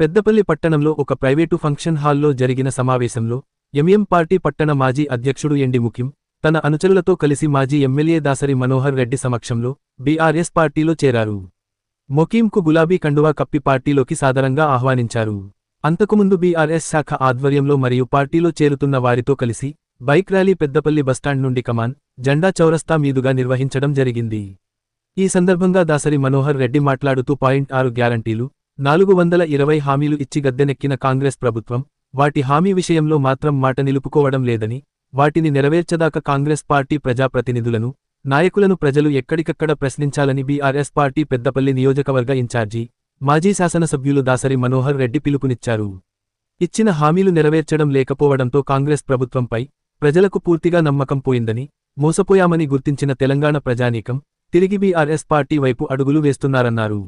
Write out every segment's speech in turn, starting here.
పెద్దపల్లి పట్టణంలో ఒక private function హాల్లో జరిగిన సమావేశంలో ఎంఎం పార్టీ పట్టణ మాజీ అధ్యక్షుడు ఎండి ముఖ్యం తన అనుచరులతో కలిసి మాజీ ఎమ్మెల్యే దాసరి మనోహర్ రెడ్డి సమక్షంలో బీఆర్ఎస్ పార్టీలో చేరారు. మొకీంకు గులాబీ కండువా కప్పి పార్టీలోకి సాదరంగా ఆహ్వానించారు. అంతకుముందు బీఆర్ఎస్ శాఖ ఆధ్వర్యంలో మరియు పార్టీలో చేరుతున్న వారితో కలిసి bike rally Peddapalli bus stand నుండి కమాన్ జెండా చౌరస్తా మీదుగా నిర్వహించడం జరిగింది. ఈ సందర్భంగా దాసరి మనోహర్ రెడ్డి మాట్లాడుతూ పాయింట్ ఆరు గ్యారంటీలు నాలుగు వందల ఇరవై హామీలు ఇచ్చి గద్దెనెక్కిన కాంగ్రెస్ ప్రభుత్వం వాటి హామీ విషయంలో మాత్రం మాట నిలుపుకోవడం లేదని వాటిని నెరవేర్చదాకా కాంగ్రెస్ పార్టీ ప్రజాప్రతినిధులను నాయకులను ప్రజలు ఎక్కడికక్కడ ప్రశ్నించాలని బీఆర్ఎస్ పార్టీ పెద్దపల్లి నియోజకవర్గ ఇన్ఛార్జి మాజీ శాసనసభ్యులు దాసరి మనోహర్ రెడ్డి పిలుపునిచ్చారు. ఇచ్చిన హామీలు నెరవేర్చడం లేకపోవడంతో కాంగ్రెస్ ప్రభుత్వంపై ప్రజలకు పూర్తిగా నమ్మకం పోయిందని మోసపోయామని గుర్తించిన తెలంగాణ ప్రజానీకం తిరిగి బీఆర్ఎస్ పార్టీ వైపు అడుగులు వేస్తున్నారన్నారు.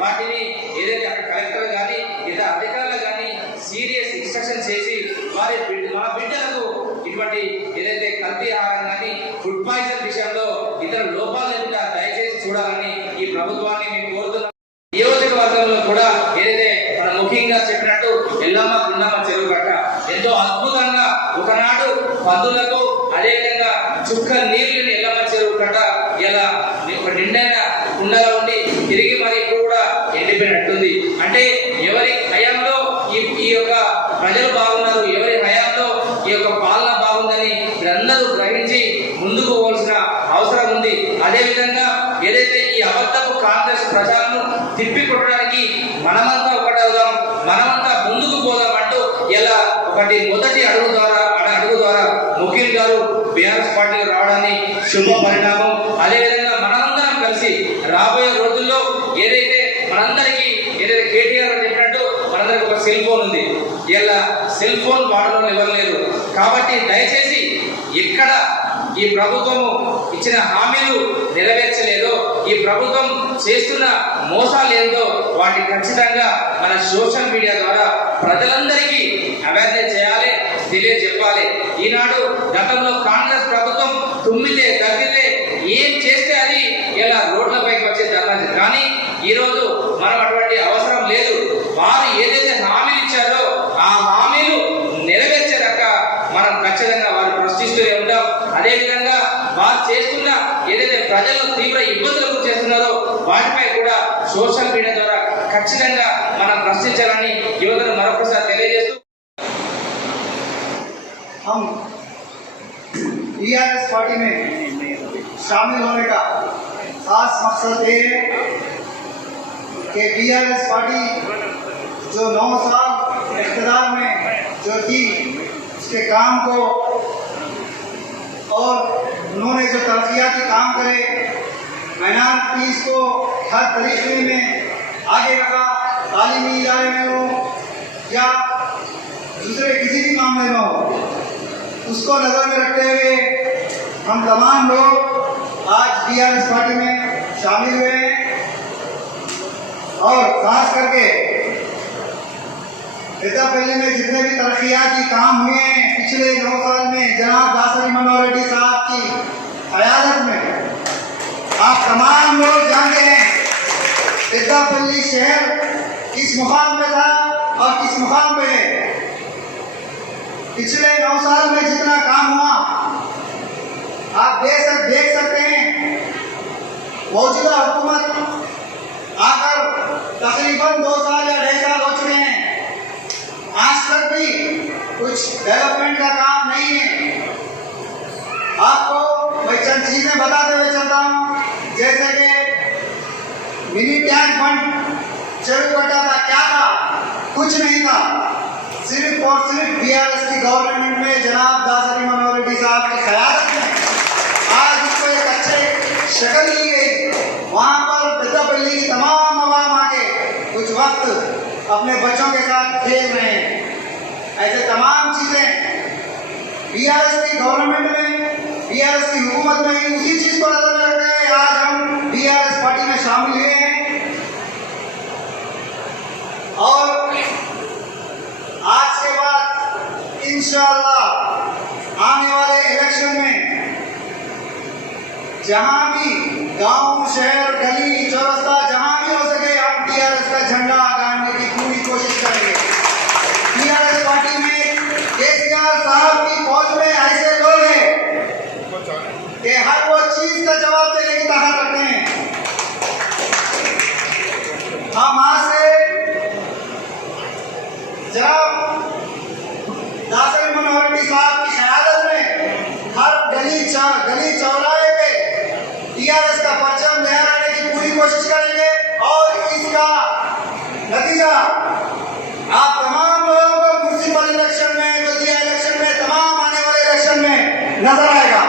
వాటిని ఏదైతే అక్కడ కలెక్టర్ కానీ ఇతర అధికారులు కానీ సీరియస్ ఇన్స్ట్రక్షన్ చేసి వారి మా బిడ్డలకు ఇటువంటి ఏదైతే కల్తీ ఆహారం కానీ ఫుడ్ పాయిజన్ విషయంలో ఇతర లోపాలు ఎదుట దయచేసి చూడాలని ఈ ప్రభుత్వాన్ని మేము కోరుతున్నాం. నియోజకవర్గంలో కూడా ఏదైతే మన ముఖ్యంగా చెప్పినట్టు ఎల్లమ్మ గుండమ్మ చెరువు ఎంతో అద్భుతంగా ఒకనాడు పందులకు అదేవిధంగా చుక్క నీళ్ళని ఎల్లమ్మ చెరువు కట్ట ఇలా నిండైన కుండలో ఉండి తిరిగి మరి ఇప్పుడు కూడా ఎండిపోయినట్టుంది. అంటే ఎవరి హయాంలో ఈ ఈ యొక్క ప్రజలు బాగున్నారు ఎవరి హయాంలో ఈ యొక్క పాలన బాగుందని మీరందరూ గ్రహించి ముందుకు పోవాల్సిన అవసరం ఉంది. అదేవిధంగా ఏదైతే ఈ అబద్ధపు కాంగ్రెస్ ప్రజలను తిప్పి కొట్టడానికి మనమంతా ఒకటవుదాం మనమంతా అంటూ ఇలా ఒకటి మొదటి అడుగు ద్వారా అడుగు ద్వారా ముఖిల్ గారు బీఆర్ఎస్ పార్టీలో రావడాన్ని శుభ పరిణామం. అదేవిధంగా మనందరం కలిసి రాబోయే రోజుల్లో ఏదైతే మనందరికీ ఏదైతే కేటీఆర్ గారు చెప్పినట్టు మనందరికి ఒక సెల్ ఫోన్ ఉంది. ఇలా సెల్ ఫోన్ వాడడం ఎవరు లేరు. కాబట్టి దయచేసి ఎక్కడ ఈ ప్రభుత్వము ఇచ్చిన హామీలు నెరవేర్చలేదో ఈ ప్రభుత్వం చేస్తున్న మోసాలు ఏందో వాటిని ఖచ్చితంగా మన సోషల్ మీడియా ద్వారా ప్రజలందరికీ అవేర్నెస్ చేయాలి తెలియజెప్పాలి. ఈనాడు గతంలో కాంగ్రెస్ ప్రభుత్వం తుమ్మితే తగ్గితే ఏం చేస్తే అది ఇలా రోడ్లపైకి వచ్చే ధర్నా కానీ ఈరోజు మనం అటువంటి అవసరం లేదు. వారు ఏదైతే హామీలు చేస్తున్న ఏదైతే ప్రజలను తీవ్ర ఇబ్బందులకు చేస్తున్నారో వాటిపై కూడా సోషల్ మీడియా ద్వారా ఖచ్చితంగా మనం ప్రశ్నించాలని యువతను మరొకసారి తెలియజేస్తూ हम टीआरएस पार्टी में शामिल होने का खास मकसद ये है कि टीआरएस पार्टी जो नौ साल इकतदार में जो थी उसके काम को और उन्होंने जो तरक्याती काम करे मैनान पीस को हर तरीके में आगे रखा, तालीमी इदारे में हो या दूसरे किसी भी मामले में हो, उसको नज़र में रखते हुए हम तमाम लोग आज टीआरएस पार्टी में शामिल हुए हैं। और खास करके पेतापल्ली में जितने भी तरक्याती काम हुए हैं, पिछले नौ साल में, जनाब दासरी मनोहर रेड्डी साहब की क्यादत में, आप तमाम लोग जानते हैं। पेतापल्ली शहर किस मुकाम पे था और किस मुकाम पे है? पिछले नौ साल में जितना काम हुआ, आप देख सक, देख सकते हैं, मौजूदा हुकूमत आकर तकरीबन दो साल या ढाई साल हो चुके हैं आज तक भी कुछ डेवलपमेंट का काम नहीं है। आपको मैं चंद चीज़ें बताते हुए चलता हूँ जैसे कि मिनी टैंक फंड चलू बटा था, क्या था? कुछ नहीं था। सिर्फ़ और सिर्फ़ बीआरएस की गवर्नमेंट में जनाब दासरी मनोहर रेड्डी साहब के ख्याल आज उसको एक अच्छे शक्ल ली गई। वहाँ पर पेद्दापल्ली की तमाम आवाम आके कुछ वक्त अपने बच्चों के साथ खेल रहे हैं। ऐसे तमाम चीज़ें बीआरएस की गवर्नमेंट में बीआरएस की हुकूमत में, उसी चीज़ को नज़र में रखते हैं। आज हम बीआरएस पार्टी में शामिल हुए हैं। और आज के बाद इंशाल्लाह आने वाले इलेक्शन में, जहाँ भी गाँव, शहर, गली, चौरस्ता जहाँ भी हो सके हम टीआरएस का झंडा गाड़ने की पूरी कोशिश करेंगे टीआरएस पार्टी में केसीआर साहब की फौज में ऐसे लोग हैं कि हर वो जवाब देने की ताकत रखते हैं। हम आज से जनाब मनोहर रेड्डी साहब की शहादत में हर गली चौ, गली चौराहे पे टीआरएस का परचम लहराने की पूरी कोशिश करेंगे और इसका नतीजा आप तमाम लोगों को म्यूनसिपल इलेक्शन में बल्दिया इलेक्शन में, तमाम आने वाले इलेक्शन में नज़र आएगा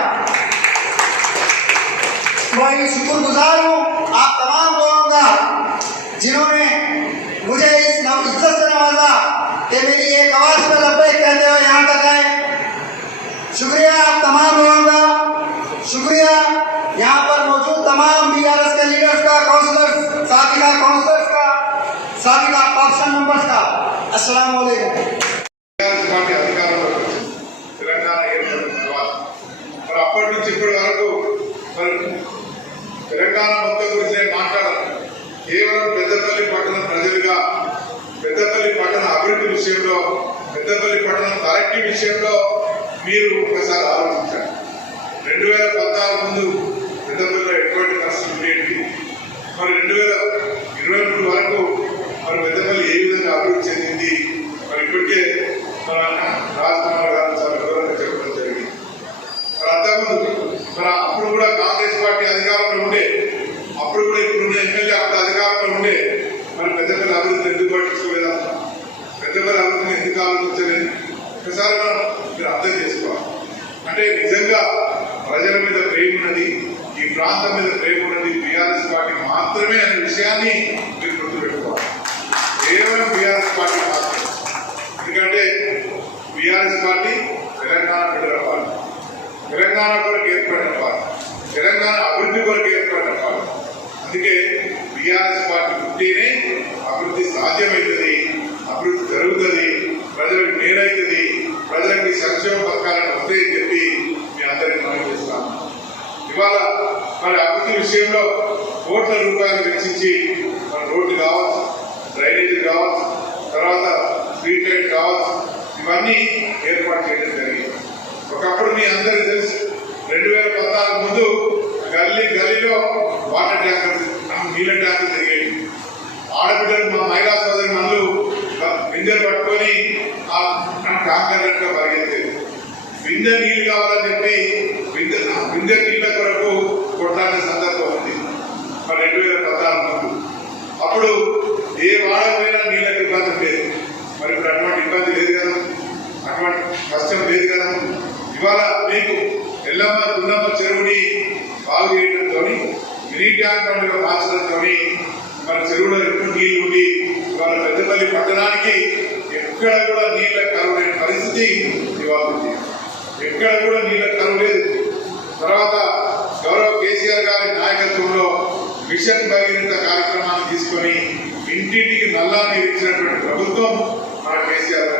मैं शुक्रगुजार हूँ आप तमाम लोगों का जिन्होंने मुझे इस नव इज्जत से नवाजा कि मेरी एक आवाज पर लब्बैक कहते हुए यहाँ तक आए शुक्रिया आप तमाम लोगों का शुक्रिया यहाँ पर मौजूद तमाम बीआरएस के लीडर्स का काउंसलर्स साबिका काउंसलर्स का साबिका ऑप्शन मेंबर्स का अस्सलाम वालेकुम టీఆర్ఎస్ పార్టీ అధికారంలోకి వచ్చింది తెలంగాణ ఏర్పడిన తర్వాత మరి అప్పటి నుంచి ఇప్పటి వరకు మరి తెలంగాణ మొత్తం గురించి నేను మాట్లాడాను కేవలం పెద్దపల్లి పట్టణం ప్రజలుగా పెద్దపల్లి పట్టణ అభివృద్ధి విషయంలో పెద్దపల్లి పట్టణం కలెక్టివ్ విషయంలో మీరు ఒకసారి ఆలోచించండి. రెండు వేల పద్నాలుగు ముందు పెద్దపల్లిలో ఎటువంటి పరిస్థితి ఉండేది? మరి రెండు వేల ఇరవై మూడు వరకు మరి పెద్దపల్లి ఏ విధంగా అభివృద్ధి చెందింది? మరి ఇప్పటికే మన రాజకుమార్ గారు చాలా వివరంగా చెప్పడం జరిగింది. మరి అంతకుముందు మరి అప్పుడు కూడా కాంగ్రెస్ పార్టీ అధికారంలో ఉండే అప్పుడు కూడా ఇప్పుడున్న ఎమ్మెల్యే అప్పుడు అధికారంలో ఉండే మరి పెద్ద అభివృద్ధిని ఎందుకు పట్టించుకోలేదా పెద్ద అభివృద్ధిని ఎందుకు ఆలోచించలేదు? ఒకసారి మనం మీరు అర్థం చేసుకోవాలి. అంటే నిజంగా ప్రజల మీద ప్రేమ ఉన్నది ఈ ప్రాంతం మీద ప్రేమ ఉన్నది బీఆర్ఎస్ పార్టీ మాత్రమే అనే విషయాన్ని మీరు గుర్తుపెట్టుకోవాలి. కేవలం బీఆర్ఎస్ పార్టీ మాత్రమే ఎందుకంటే బీఆర్ఎస్ పార్టీ తెలంగాణ బిడ్డల పార్టీ తెలంగాణ కొరకు ఏర్పడిన పార్టీ తెలంగాణ అభివృద్ధి కొరకు ఏర్పడిన పార్టీ అందుకే బీఆర్ఎస్ పార్టీ ఉంటేనే అభివృద్ధి సాధ్యమవుతుంది అభివృద్ధి జరుగుతుంది ప్రజలకు మేలవుతుంది ప్రజలకి సంక్షేమ పథకాలను వస్తాయని చెప్పి మీ అందరికీ మనం చేస్తాం ఇవాళ మరి అభివృద్ధి విషయంలో కోట్ల రూపాయలు వెచ్చించి మన రోడ్లు కావచ్చు డ్రైనేజీ కావచ్చు తర్వాత స్ట్రీట్ లైట్ కావచ్చు ఇవన్నీ ఏర్పాటు చేయడం జరిగింది. ఒకప్పుడు మీ అందరికీ తెలుసు రెండు వేల పద్నాలుగు ముందు గల్లీ గల్లీలో వాటర్ ట్యాంకర్ నీళ్ళ ట్యాంకర్ తిరిగేవి ఆడబిడ్డలు మా మహిళా సోదరి మనులు బిందెలు పట్టుకొని ఆ ట్యాంకర్ లెక్క పరిగెత్తేది బిందె నీళ్ళు కావాలని చెప్పి బిందె బిందె నీళ్ళ కొరకు కొట్లాడిన సందర్భం ఉంది మరి రెండు వేల పద్నాలుగు ముందు అప్పుడు ఏ వాడకపోయినా నీళ్ళకి ఇబ్బంది లేదు. మరి ఇప్పుడు అటువంటి ఇబ్బంది లేదు కదా? అటువంటి కష్టం లేదు కదా? ఇవాళ మీకు ఎల్లమ్మ దున్నమ్మ చెరువుని బాగు చేయడంతో మినీ ట్యాంక్ పండుగ మార్చడంతో మన చెరువులో ఎక్కువ నీళ్ళు ఉండి ఇవాళ పెద్దపల్లి పట్టణానికి ఎక్కడ కూడా నీళ్ళ కరువు లేని పరిస్థితి ఇవాళ ఉంది. ఎక్కడ కూడా నీళ్ళ కరువు లేదు. తర్వాత గౌరవ కేసీఆర్ గారి నాయకత్వంలో మిషన్ భగీరథ కార్యక్రమాన్ని తీసుకొని ఇంటింటికి నల్లా నీరు ఇచ్చినటువంటి ప్రభుత్వం మన కేసీఆర్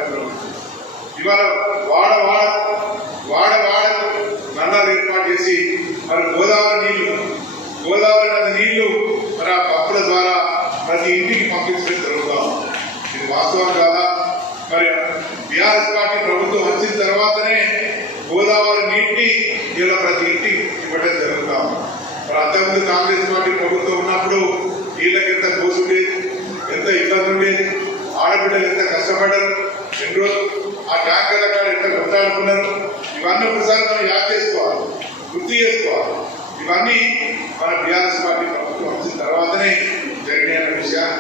ఇవాళ వాడ వాడ వాడ వాడ నల్లాలు ఏర్పాటు చేసి మరి గోదావరి నీళ్ళు గోదావరి నది నీళ్ళు మరి ఆ పప్పుల ద్వారా ప్రతి ఇంటికి పంపించడం జరుగుతాం ఇది వాస్తవం కాదా? మరి బీఆర్ఎస్ పార్టీ ప్రభుత్వం వచ్చిన తర్వాతనే గోదావరి నీటిని ఇలా ప్రతి ఇంటికి ఇవ్వడం జరుగుతాం మరి కాంగ్రెస్ పార్టీ ప్రభుత్వం ఉన్నప్పుడు వీళ్ళకి ఎంత కూసుండి ఎంత ఇబ్బంది ఉండే ఆడబిడ్డలు ఎంత కష్టపడ్డారు ఎన్ని రోజులు ఆ ట్యాంకర్ల కాడ ఎంత కొట్టాడుకున్నారు ఇవన్నీ ఒకసారి మనం యాద్ చేసుకోవాలి గుర్తు చేసుకోవాలి. ఇవన్నీ మన బీఆర్ఎస్ పార్టీ ప్రభుత్వం వచ్చిన తర్వాతనే జరిగిన విషయాలు